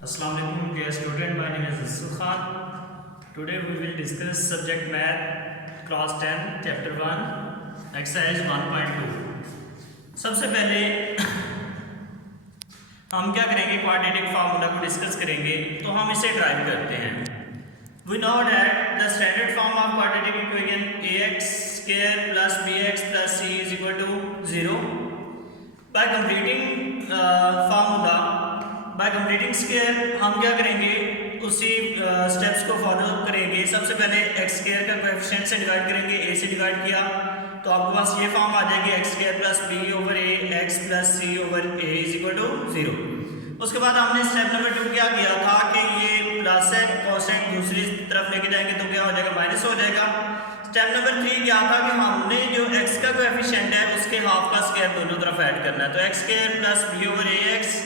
Assalamu alaikum dear student, my name is Yusuf Khan. Today we will discuss subject math class 10 chapter 1 exercise 1.2. सबसे पहले हम क्या करेंगे, quadratic formula को discuss करेंगे। तो हम इसे ड्राइव करते हैं। We know that the standard form of quadratic equation ax square plus bx plus c is equal to 0. By completing square हम क्या करेंगे, उसी स्टेप्स को फॉलो करेंगे। सबसे पहले एक्स स्क्वायर का कोएफिशिएंट से डिवाइड करेंगे, ए से डिवाइड किया तो आपके पास ये फॉर्म आ जाएगी x square plus b over a x plus c over a is equal to 0। उसके बाद हमने स्टेप नंबर 2 क्या किया था कि ये प्लस है, कॉन्स्टेंट दूसरी तरफ लेके जाएंगे तो क्या हो जाएगा, माइनस हो जाएगा। स्टेप नंबर 3 क्या था कि हमने जो x का कोएफिशिएंट है उसके हाफ का स्क्वायर दोनों तरफ ऐड करना है। तो x square plus b over a x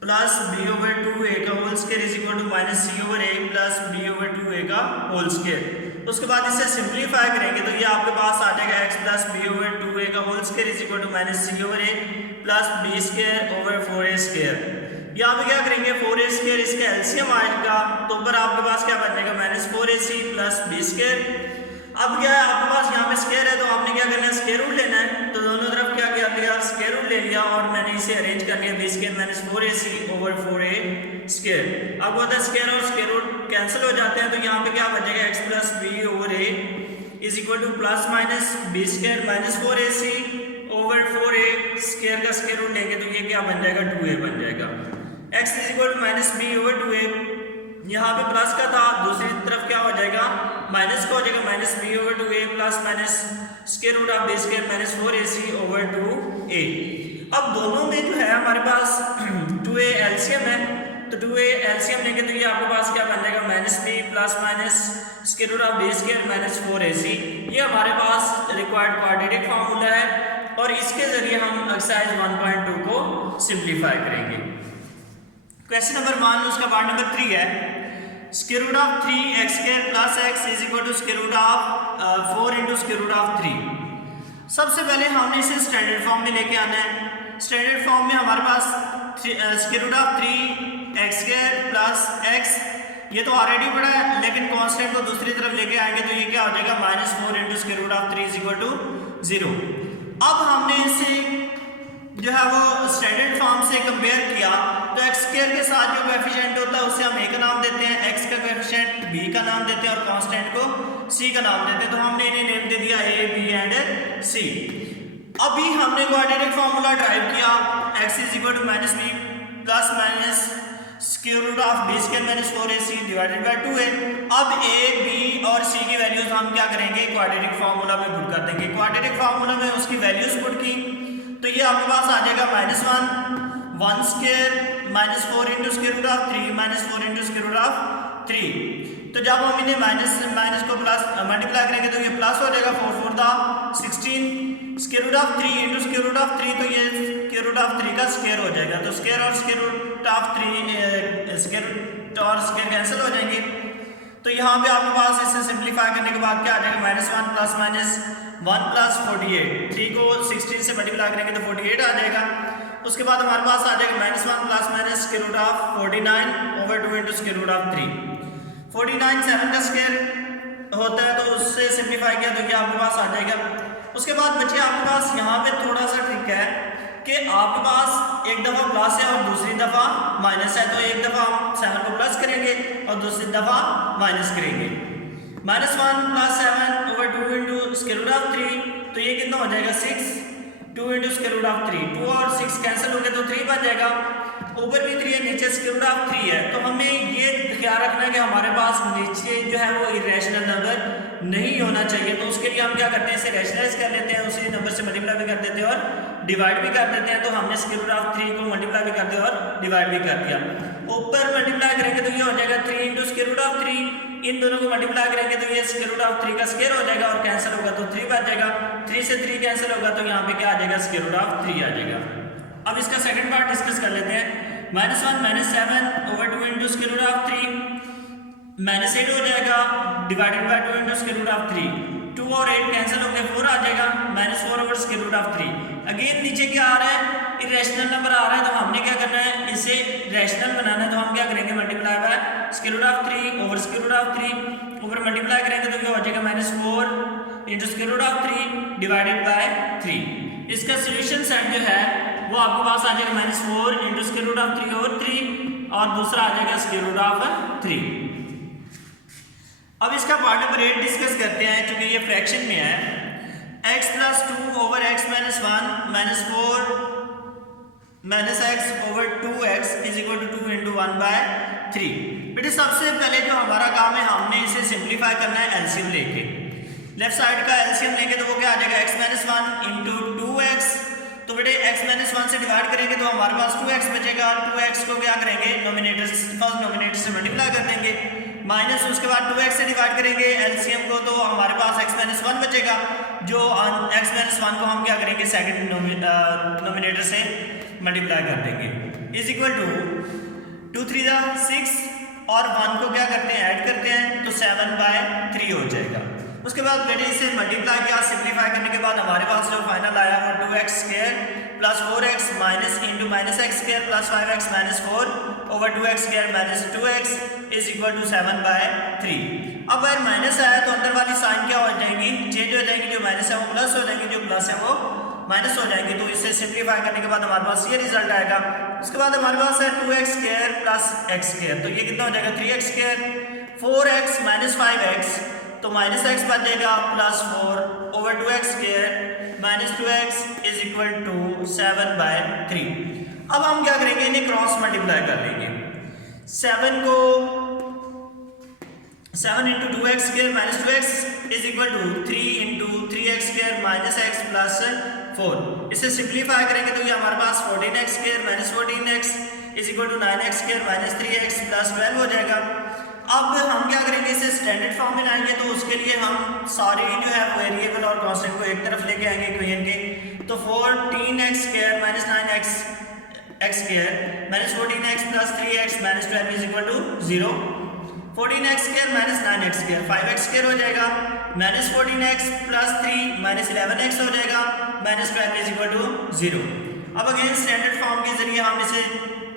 plus b over 2a का whole square is equal to minus c over a plus b over 2a का होल स्क्वायर। उसके बाद इसे सिंप्लीफाई करेंगे तो ये आपके पास आ जाएगा x plus b over 2a का whole square is equal to minus c over a plus b square over 4a square. यहाँ पे क्या करेंगे, 4a स्क्वायर इसका एलसीएम आएगा तो ऊपर आपके पास क्या बन जाएगा, minus 4ac plus b square. अब क्या है, आपके पास यहाँ पे स्क्वायर है तो आपने क्या करना है, स्क्वायर रूट लेना है। तो दोनों तरफ क्या किया लिया, स्क्वायर रूट ले लिया और मैंने इसे अरेंज कर लिया, b square minus 4ac over 4a square. अब होता है स्क्वायर और स्क्वायर रूट कैंसिल हो जाते हैं तो यहाँ पे क्या बचेगा, x plus b over a is equal to plus minus b square minus 4ac over 4a square का स्क्वायर रूट लेंगे तो ये क्या बन जाएगा, 2a बन जाएगा। x is equal to minus b over 2a, यहाँ पे प्लस का था, दूसरी तरफ क्या हो जाएगा, माइनस का हो जाएगा, minus b over 2a plus minus square root of b square minus 4ac over 2a। अब दोनों में जो है हमारे पास 2a एलसीएम है तो 2a एलसीएम लेंगे तो ये आपके पास क्या बन जाएगा, minus b plus minus square root of b square minus 4ac। ये हमारे पास रिक्वायर्ड क्वाड्रेटिक फार्मूला है और इसके जरिए हम एक्सरसाइज 1.2 को सिंप्लीफाई करेंगे। क्वेश्चन नंबर 1 उसका पार्ट नंबर 3 है, square root of 3x square plus x is equal to square root of 4 into square root of 3। सबसे पहले हमने इसे स्टैंडर्ड फॉर्म में लेके आना है। स्टैंडर्ड फॉर्म में हमारे पास square root of 3x square plus x ये तो ऑलरेडी पड़ा है, लेकिन कांस्टेंट को दूसरी तरफ लेके आएंगे तो ये क्या हो जाएगा, minus 4 into square root of 3 is equal to 0। अब हमने इसे जो है वो स्टैंडर्ड फॉर्म से कंपेयर किया तो x स्क्वायर के साथ जो कोएफिशिएंट होता है उसे हम a का नाम देते हैं, x का कोएफिशिएंट b का नाम देते हैं और कांस्टेंट को c का नाम देते हैं। तो हमने इन्हें नेम दे दिया a b एंड c। अभी हमने क्वाड्रेटिक फार्मूला ड्राइव किया, x is equal to minus b plus minus square root of b square minus 4ac divided by 2a। अब a b और c की वैल्यूज हम क्या करेंगे, क्वाड्रेटिक फार्मूला में पुट कर देंगे। क्वाड्रेटिक फार्मूला में उसकी वैल्यूज पुट की तो ये आपके पास आ जाएगा minus 1 square minus 4 into square root of 3 minus 4 into square root of 3। तो जब हम इन्हें माइनस को प्लस मल्टीप्लाई करेंगे तो ये प्लस हो जाएगा, 4 4 दा 16 square root of 3 into square root of 3 तो ये स्क्वायर रूट ऑफ 3 का स्क्वायर हो जाएगा। तो स्क्वायर और square root of 3 square root और स्क्वायर कैंसिल हो जाएंगे। तो यहाँ पे आपके पास इसे सिंप्लीफाई करने के बाद क्या आ जाएगा, माइनस 1 प्लस माइनस 1 प्लस 48, 3 को 16 से मल्टीप्लाई करेंगे तो 48 आ जाएगा। उसके बाद हमारे पास आ जाएगा minus 1 plus minus square root of 49 over 2 into square root of 3। 49 7 का स्क्वायर होता है तो उससे सिंप्लीफाई किया तो ये आपके पास आ जाएगा। उसके बाद बच्चे आपके पास यहाँ पे थोड़ा सा ट्रिक है कि आपके पास एक दफ़ा प्लस है और दूसरी दफ़ा माइनस है। तो एक दफ़ा हम 7 को प्लस करेंगे और दूसरी दफ़ा माइनस करेंगे। Minus 1 plus 7 over 2 into square root of 3 तो ये कितना हो जाएगा, 6 2 इंटू स्क्वायर रूट ऑफ 3, 2 और 6 कैंसिल हो गए तो 3 बन जाएगा। ऊपर भी 3 है, नीचे स्क्वायर रूट ऑफ 3 है। तो हमें ये ख्याल रखना है कि हमारे पास नीचे जो है वो इरेशनल नंबर नहीं होना चाहिए। तो उसके लिए हम क्या करते हैं, इसे रैशनलाइज कर लेते हैं, उसी नंबर से मल्टीप्लाई भी कर देते हैं और डिवाइड भी कर देते हैं। तो हमने स्क्वायर रूट ऑफ 3 को मल्टीप्लाई भी कर दिया और डिवाइड भी कर दिया। ऊपर मल्टीप्लाई करेंगे तो ये हो जाएगा 3 इंटू स्क्वायर रूट ऑफ 3, इन दोनों को मल्टीप्लाई करेंगे तो ये स्क्वायर रूट ऑफ 3 का स्क्वायर हो जाएगा और कैंसिल होगा तो 3 बच जाएगा। 3 से 3 कैंसिल होगा तो यहाँ पे क्या आ जाएगा, स्क्वायर रूट ऑफ 3 आ जाएगा। अब इसका सेकंड पार्ट डिस्कस कर लेते हैं। Minus 1 minus 7 over 2 into square root of 3 minus 8 हो जाएगा divided by 2 into square root of 3। 2 और 8 कैंसिल हो गए, 4 आ जाएगा, minus 4 over square root of 3। Again नीचे क्या आ रहा है, इरेशनल नंबर आ रहा है तो हमने क्या करना है, इसे रैशनल बनाना है, तो हम क्या करेंगे multiply by square root of 3 over square root of 3 ऊपर मल्टीप्लाई करेंगे तो क्या हो जाएगा -4 into square root of 3 divided by 3। इसका सोल्यूशन सेट जो है वो आपके पास आ जाएगा -4 into square root of 3 over 3 और दूसरा आ जाएगा स्क्वायर रूट ऑफ 3। अब इसका पार्ट नंबर 8 डिस्कस करते हैं क्योंकि ये फ्रैक्शन में है। x plus 2 over x minus 1 minus 4 minus x over 2x is equal to 2 into 1 by 3। बेटे सबसे पहले जो हमारा काम है हमने इसे सिंप्लीफाई करना है एलसीएम लेके। लेफ्ट साइड का एलसीएम लेंगे तो वो क्या आ जाएगा x माइनस 1 इंटू 2x। तो बेटे x माइनस 1 से डिवाइड करेंगे तो हमारे पास 2x बचेगा। 2x को क्या करेंगे नोमिनेटर फर्स्ट नोमिनेटर से मल्टीप्लाई कर देंगे माइनस उसके बाद 2x से डिवाइड करेंगे एलसीएम को तो हमारे पास x माइनस 1 बचेगा। जो x माइनस 1 को हम क्या करेंगे सेकंड नोमिनेटर से मल्टीप्लाई कर देंगे इज इक्वल टू 2 3 6 और 1 को क्या करते हैं ऐड करते हैं तो 7 बाय 3 हो जाएगा। उसके बाद मैंने इसे मल्टीप्लाई किया, सिंप्लीफाई करने के बाद हमारे पास जो फाइनल आया वो 2x square plus 4x minus into minus x square plus 5x minus 4 over 2x square minus 2x is equal to 7 by 3। अब अगर माइनस आया तो अंदर वाली साइन क्या हो जाएगी चेंज हो जाएगी, जो माइनस है वो प्लस हो जाएगी, जो प्लस है वो माइनस हो जाएंगे। तो इसे सिंप्लीफाई करने के बाद हमारे पास ये रिजल्ट आएगा। उसके बाद हमारे पास है 2x square plus x square तो ये कितना हो जाएगा 3x square 4x minus 5x तो माइनस x बच जाएगा plus 4 over 2x square minus 2x is equal to 7 by 3। अब हम क्या करेंगे इन्हें क्रॉस मल्टीप्लाई कर लेंगे। 7 को 7 into 2x square minus 2x is equal to 3 into 3x square minus x plus 4। इसे सिंप्लीफाई करेंगे तो ये हमारे पास 14x square minus 14x is equal to 9x square minus 3x plus 12 हो जाएगा। अब हम क्या करेंगे इसे स्टैंडर्ड फॉर्म में लाएंगे तो उसके लिए हम सारे जो है वेरिएबल और कांस्टेंट को एक तरफ लेके आएंगे इक्वेशन के। तो 14x square minus 9x x square minus 14x plus 3x minus 12 is equal to 0। 14x square minus 9x square 5x square हो जाएगा minus 14x plus 3 minus 11x हो जाएगा माइनस 12 इज इक्वल टू 0। अब again standard form के जरिए हम इसे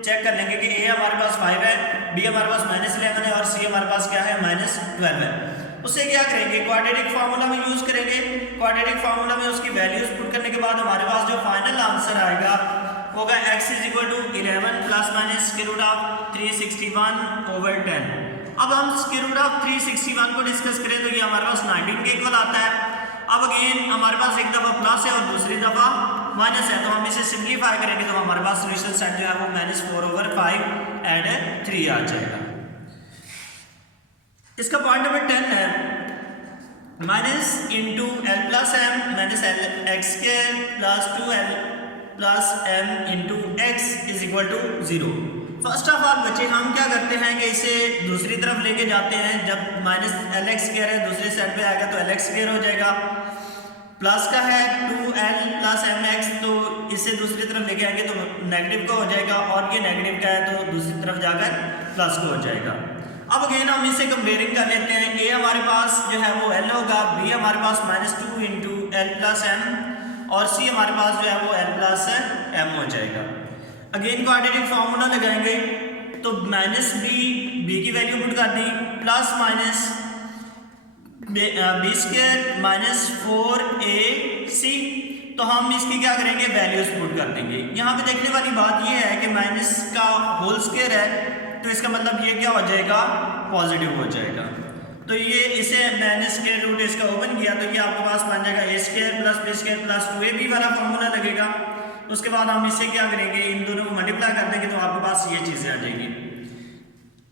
check कर लेंगे कि a हमारे पास 5 है, b हमारे पास माइनस 11 है और c हमारे पास क्या है माइनस 12 है। उससे क्या करेंगे क्वाड्रेटिक फार्मूला में यूज करेंगे। क्वाड्रेटिक फार्मूला में उसकी वैल्यूज पुट करने के बाद हमारे पास जो फाइनल आंसर आएगा होगा x is equal to 11 plus minus square root of 361 over 10। अब हम स्क्वायर रूट ऑफ 361 को डिस्कस करें तो ये हमारे पास 19 के इक्वल आता है। अब अगेन हमारे पास एक दफा प्लस है और दूसरी दफा माइनस है तो हम इसे सिंप्लीफाई करेंगे तो हमारे पास सॉल्यूशन सेट जो है वो -4 ओवर 5 एंड 3 आ जाएगा। इसका पॉइंट नंबर 10 है minus into l plus m minus l x square plus 2l plus m into x is equal to 0। First of all बच्चे हम क्या करते हैं कि इसे दूसरी तरफ लेके जाते हैं। जब माइनस एल एक्स स्क्वायर है दूसरे साइड पे आएगा तो एल एक्स स्क्वायर हो जाएगा। प्लस का है 2l प्लस एम एक्स तो इसे दूसरी तरफ लेके आएंगे तो नेगेटिव का हो जाएगा और ये नेगेटिव का है तो दूसरी तरफ जाकर प्लस का हो जाएगा। अब अगेन हम इसे कंपेयरिंग कर लेते हैं। a हमारे पास जो है वो l होगा, b हमारे पास -2 इंटू एल प्लस एम और c हमारे पास जो है वो l प्लस m हो जाएगा। अगेन क्वाड्रेटिक फार्मूला लगाएंगे तो माइनस b की वैल्यू पुट कर दी plus minus b square minus 4ac तो हम इसकी क्या करेंगे वैल्यूज पुट कर देंगे। यहाँ पे देखने वाली बात ये है कि माइनस का होल स्क्वायर है तो इसका मतलब ये क्या हो जाएगा पॉजिटिव हो जाएगा। तो ये इसे माइनस स्क्वायर रूट इसका ओपन किया तो ये आपके पास बन जाएगा a square plus b square plus 2ab वाला फॉर्मूला लगेगा। उसके बाद हम इसे क्या करेंगे इन दोनों को मल्टीप्लाई कर देंगे तो आपके पास ये चीजें आ जाएंगी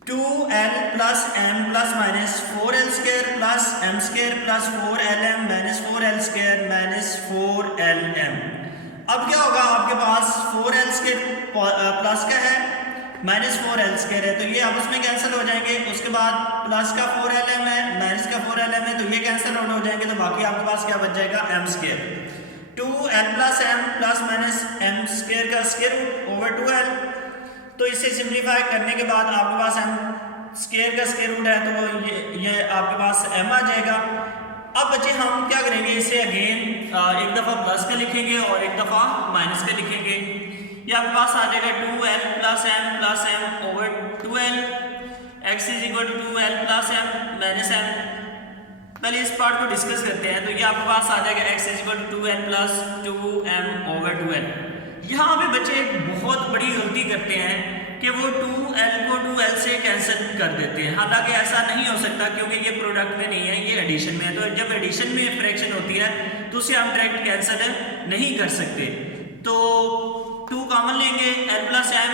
2l plus m plus minus 4l square plus m square plus 4lm minus 4l square minus 4lm। अब क्या होगा आपके पास 4l स्क्वायर प्लस का है माइनस 4l स्क्वायर है तो ये आपस में कैंसिल हो जाएंगे। उसके बाद प्लस का 4lm है माइनस का 4lm है तो ये कैंसिल आउट हो जाएंगे तो बाकी आपके पास क्या बच जाएगा m square 2l plus m plus minus m square का स्क्वायर रूट ओवर 2l। तो इसे सिंप्लीफाई करने के बाद आपके पास m स्क्वायर का स्क्वायर रूट है तो ये आपके पास m आ जाएगा। अब बच्चे हम क्या करेंगे इसे अगेन एक दफ़ा प्लस का लिखेंगे और एक दफ़ा माइनस का लिखेंगे। ये आपके पास आ जाएगा 2l plus m over 2l, x is equal to 2l plus m minus m। पहले इस पार्ट को डिस्कस करते हैं। तो ये आपके पास आ जाएगा x is equal to 2l plus 2m over 2l। यहाँ पे बच्चे एक बहुत बड़ी गलती करते हैं कि वो 2l को 2l से कैंसिल कर देते हैं, हालांकि ऐसा नहीं हो सकता क्योंकि ये प्रोडक्ट में नहीं है, ये एडिशन में है। तो जब एडिशन में फ्रैक्शन होती है तो उसे हम डायरेक्ट कैंसिल नहीं कर सकते। तो 2 कॉमन लेंगे, l plus m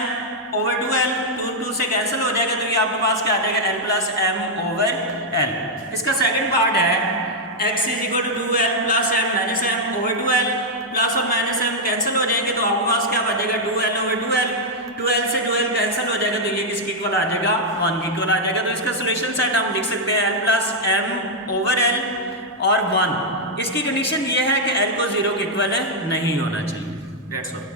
over 2l, 2 से कैंसिल हो जाएगा। तो ये आपके पास क्या आ जाएगा, l plus m over l। इसका सेकंड पार्ट है x is equal to 2l plus m minus m over 2l, plus और माइनस m कैंसिल हो जाएंगे तो आपके पास क्या बचेगा 2l ओवर 2l, 2l से 2l कैंसिल हो जाएगा तो ये किसके इक्वल आ जाएगा, 1 के इक्वल आ जाएगा। तो इसका सॉल्यूशन सेट हम लिख सकते हैं l plus m over l और 1। इसकी कंडीशन ये है कि l को 0 के इक्वल नहीं होना चाहिए। That's all.